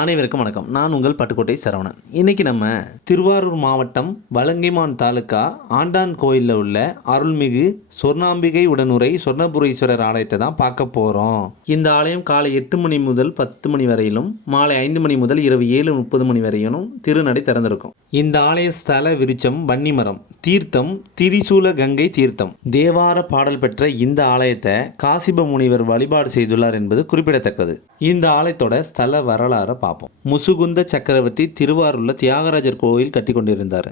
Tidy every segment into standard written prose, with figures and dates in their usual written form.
அனைவருக்கும் வணக்கம். நான் உங்கள் பட்டுக்கோட்டை சரவணன். இன்றைக்கி நம்ம திருவாரூர் மாவட்டம் வலங்கைமான் தாலுக்கா ஆண்டான் கோயிலில் உள்ள அருள்மிகு சொர்ணாம்பிகை உடனுரை சொர்ணபுரீஸ்வரர் ஆலயத்தை தான் பார்க்க போகிறோம். இந்த ஆலயம் காலை 8 மணி முதல் 10 மணி வரையிலும், மாலை 5 மணி முதல் இரவு 7:30 மணி வரையிலும் திருநடை திறந்திருக்கும். இந்த ஆலய ஸ்தல விருட்சம் வன்னிமரம், தீர்த்தம் திரிசூல கங்கை தீர்த்தம். தேவார பாடல் பெற்ற இந்த ஆலயத்தை காசிப முனிவர் வழிபாடு செய்துள்ளார் என்பது குறிப்பிடத்தக்கது. இந்த ஆலயத்தோட ஸ்தல வரலாறு பார்ப்போம். முசுகுந்த சக்கரவர்த்தி திருவாரூர்ல தியாகராஜர் கோயில் கட்டி கொண்டிருந்தார்.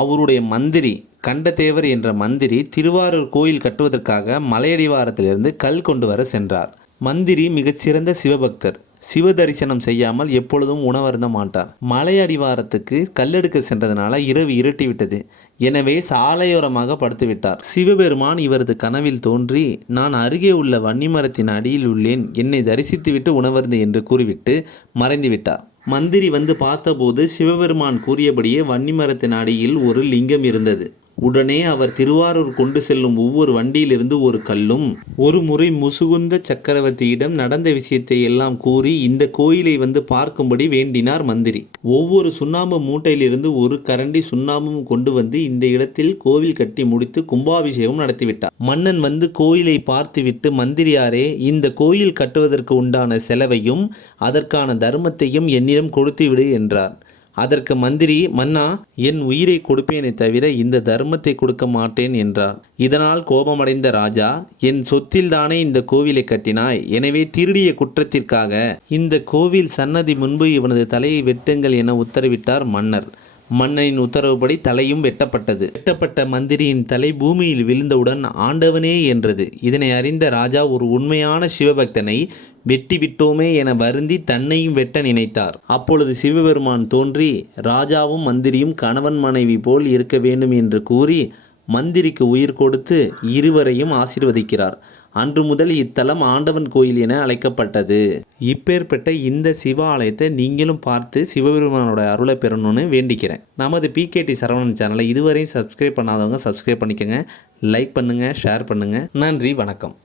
அவருடைய மந்திரி கண்டதேவர் என்ற மந்திரி திருவாரூர் கோயில் கட்டுவதற்காக மலையடிவாரத்திலிருந்து கல் கொண்டு வர சென்றார். மந்திரி மிகச்சிறந்த சிவபக்தர். சிவ தரிசனம் செய்யாமல் எப்பொழுதும் உணவருந்த மாட்டார். மலை அடிவாரத்துக்கு கல்லெடுக்க சென்றதனால இரவு இருட்டிவிட்டது. எனவே சாலையோரமாக படுத்துவிட்டார். சிவபெருமான் இவரது கனவில் தோன்றி, நான் அருகே உள்ள வன்னிமரத்தின் அடியில் உள்ளேன், என்னை தரிசித்துவிட்டு உணவருந்து என்று கூறிவிட்டு மறைந்துவிட்டார். மந்திரி வந்து பார்த்தபோது சிவபெருமான் கூறியபடியே வன்னிமரத்தின் அடியில் ஒரு லிங்கம் இருந்தது. உடனே அவர் திருவாரூர் கொண்டு செல்லும் ஒவ்வொரு வண்டியிலிருந்து ஒரு கல்லும், ஒரு முறை முசுகுந்த சக்கரவர்த்தியிடம் நடந்த விஷயத்தை எல்லாம் கூறி இந்த கோயிலை வந்து பார்க்கும்படி வேண்டினார் மந்திரி. ஒவ்வொரு சுண்ணாம்பு மூட்டையிலிருந்து ஒரு கரண்டி சுண்ணாம்பும் கொண்டு வந்து இந்த இடத்தில் கோவில் கட்டி முடித்து கும்பாபிஷேகம் நடத்திவிட்டார். மன்னன் வந்து கோயிலை பார்த்துவிட்டு, மந்திரியாரே, இந்த கோயில் கட்டுவதற்கு உண்டான செலவையும் அதற்கான தர்மத்தையும் என்னிடம் கொடுத்து விடு என்றார். அதற்கு மந்திரி, மன்னா, என் உயிரை கொடுப்பேனே தவிர இந்த தர்மத்தை கொடுக்க மாட்டேன் என்றார். இதனால் கோபமடைந்த ராஜா, என் சொத்தில் தானே இந்த கோவிலை கட்டினாய், எனவே திருடிய குற்றத்திற்காக இந்த கோவில் சன்னதி முன்பு இவனது தலையை வெட்டுங்கள் என உத்தரவிட்டார் மன்னர். மன்னனின் உத்தரவுப்படி தலையும் வெட்டப்பட்டது. வெட்டப்பட்ட மந்திரியின் தலை பூமியில் விழுந்தவுடன் ஆண்டவனே என்றது. இதனை அறிந்த ராஜா ஒரு உண்மையான சிவபக்தனை வெட்டி விட்டோமே என வருந்தி தன்னையும் வெட்ட நினைத்தார். அப்பொழுது சிவபெருமான் தோன்றி, ராஜாவும் மந்திரியும் கணவன் மனைவி போல் இருக்க வேண்டும் என்று கூறி மந்திரிக்கு உயிர் கொடுத்து இருவரையும் ஆசீர்வதிக்கிறார். அன்று முதல் இத்தலம் ஆண்டவன் கோயில் என அழைக்கப்பட்டது. இப்பேற்பட்ட இந்த சிவ ஆலயத்தை நீங்களும் பார்த்து சிவபெருமானோட அருளை பெறணும்னு வேண்டிக்கிறேன். நமது பிகேடி சரவணன் சேனலை இதுவரையும் சப்ஸ்கிரைப் பண்ணாதவங்க சப்ஸ்கிரைப் பண்ணிக்கோங்க. லைக் பண்ணுங்கள், ஷேர் பண்ணுங்கள். நன்றி, வணக்கம்.